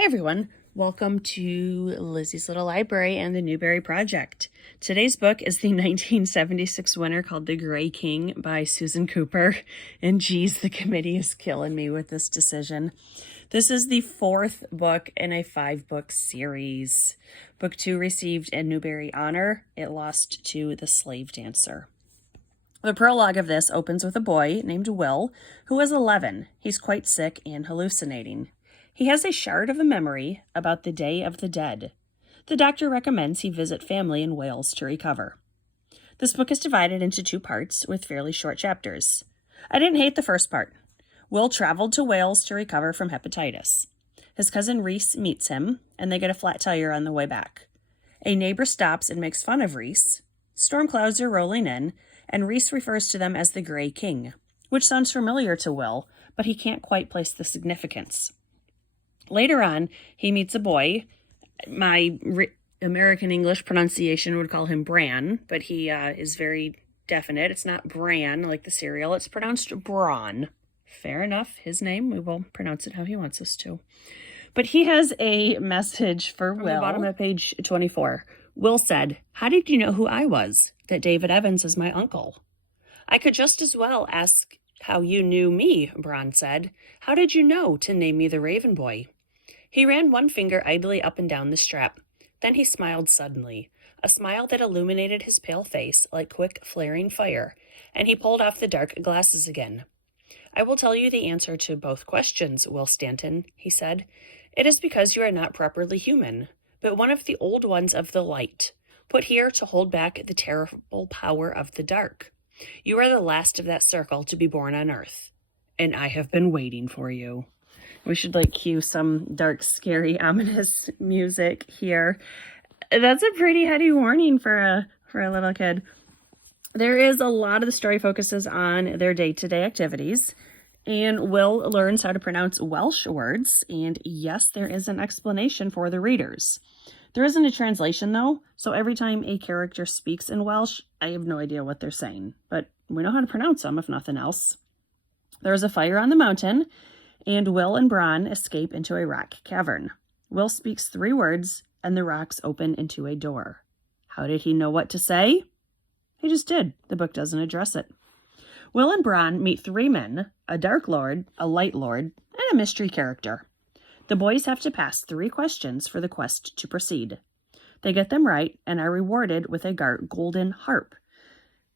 Hey everyone, welcome to Lizzie's Little Library and the Newbery Project. Today's book is the 1976 winner called The Gray King by Susan Cooper. And geez, the committee is killing me with this decision. This is the fourth book in a 5-book series. Book 2 received a Newbery honor. It lost to The Slave Dancer. The prologue of this opens with a boy named Will, who is 11. He's quite sick and hallucinating. He has a shard of a memory about the Day of the Dead. The doctor recommends he visit family in Wales to recover. This book is divided into 2 parts with fairly short chapters. I didn't hate the first part. Will traveled to Wales to recover from hepatitis. His cousin Reese meets him, and they get a flat tire on the way back. A neighbor stops and makes fun of Reese. Storm clouds are rolling in, and Reese refers to them as the Gray King, which sounds familiar to Will, but he can't quite place the significance. Later on, he meets a boy. My American English pronunciation would call him Bran, but he is very definite. It's not Bran like the cereal. It's pronounced Braun. Fair enough. His name, we will pronounce it how he wants us to. But he has a message for Will. At the bottom of page 24. Will said, "How did you know who I was? That David Evans is my uncle." "I could just as well ask how you knew me," Bran said. "How did you know to name me the Raven Boy?" He ran one finger idly up and down the strap. Then he smiled suddenly, a smile that illuminated his pale face like quick, flaring fire, and he pulled off the dark glasses again. "I will tell you the answer to both questions, Will Stanton," he said. "It is because you are not properly human, but one of the old ones of the light, put here to hold back the terrible power of the dark. You are the last of that circle to be born on Earth, and I have been waiting for you." We should cue some dark, scary, ominous music here. That's a pretty heady warning for a little kid. There is a lot of the story focuses on their day-to-day activities, and Will learns how to pronounce Welsh words, and yes, there is an explanation for the readers. There isn't a translation, though, so every time a character speaks in Welsh, I have no idea what they're saying, but we know how to pronounce them, if nothing else. There's a fire on the mountain, and Will and Bran escape into a rock cavern. Will speaks 3 words, and the rocks open into a door. How did he know what to say? He just did. The book doesn't address it. Will and Bran meet 3 men, a Dark Lord, a Light Lord, and a mystery character. The boys have to pass 3 questions for the quest to proceed. They get them right and are rewarded with a golden harp.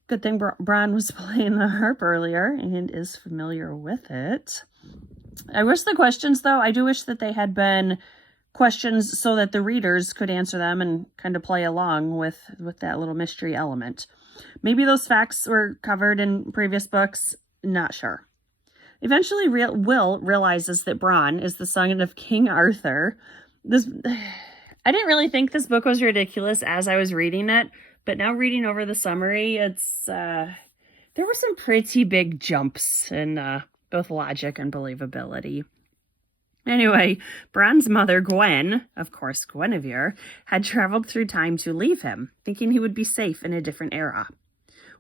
Good thing Bran was playing the harp earlier and is familiar with it. I wish the questions, though, I do wish that they had been questions so that the readers could answer them and kind of play along with that little mystery element. Maybe those facts were covered in previous books, not sure. Eventually, Will realizes that Bran is the son of King Arthur. I didn't really think this book was ridiculous as I was reading it, but now reading over the summary, there were some pretty big jumps in both logic and believability. Anyway, Bran's mother, Gwen, of course Guinevere, had traveled through time to leave him, thinking he would be safe in a different era.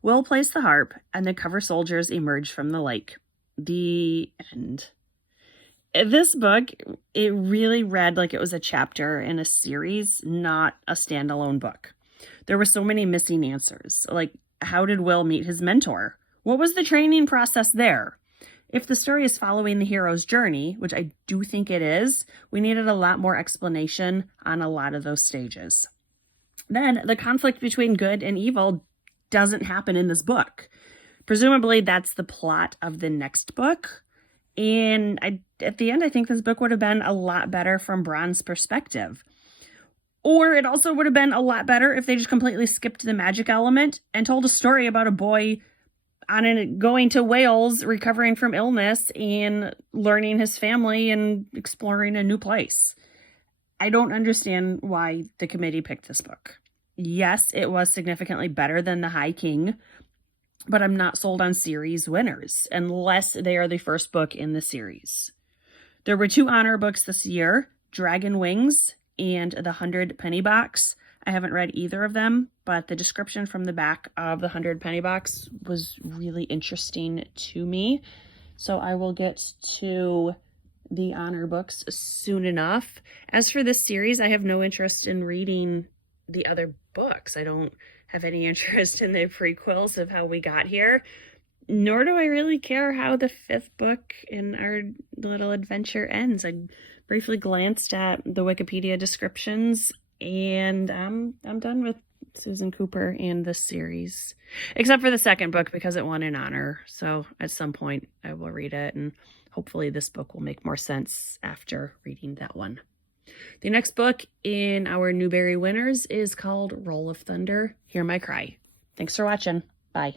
Will plays the harp, and the cover soldiers emerge from the lake. The end. This book, it really read like it was a chapter in a series, not a standalone book. There were so many missing answers, like how did Will meet his mentor? What was the training process there? If the story is following the hero's journey, which I do think it is, we needed a lot more explanation on a lot of those stages. Then, the conflict between good and evil doesn't happen in this book. Presumably, that's the plot of the next book. And at the end, I think this book would have been a lot better from Bran's perspective. Or it also would have been a lot better if they just completely skipped the magic element and told a story about a boy going to Wales, recovering from illness, and learning his family and exploring a new place. I don't understand why the committee picked this book. Yes, it was significantly better than The High King, but I'm not sold on series winners unless they are the first book in the series. There were 2 honor books this year, Dragon Wings and The 100 Penny Box. I haven't read either of them, but the description from the back of the 100 Penny Box was really interesting to me. So I will get to the honor books soon enough. As for this series, I have no interest in reading the other books. I don't have any interest in the prequels of how we got here, nor do I really care how the 5th book in our little adventure ends. I briefly glanced at the Wikipedia descriptions, and I'm done with Susan Cooper and this series, except for the 2nd book because it won an honor. So at some point I will read it, and hopefully this book will make more sense after reading that one. The next book in our Newbery winners is called Roll of Thunder, Hear My Cry. Thanks for watching. Bye.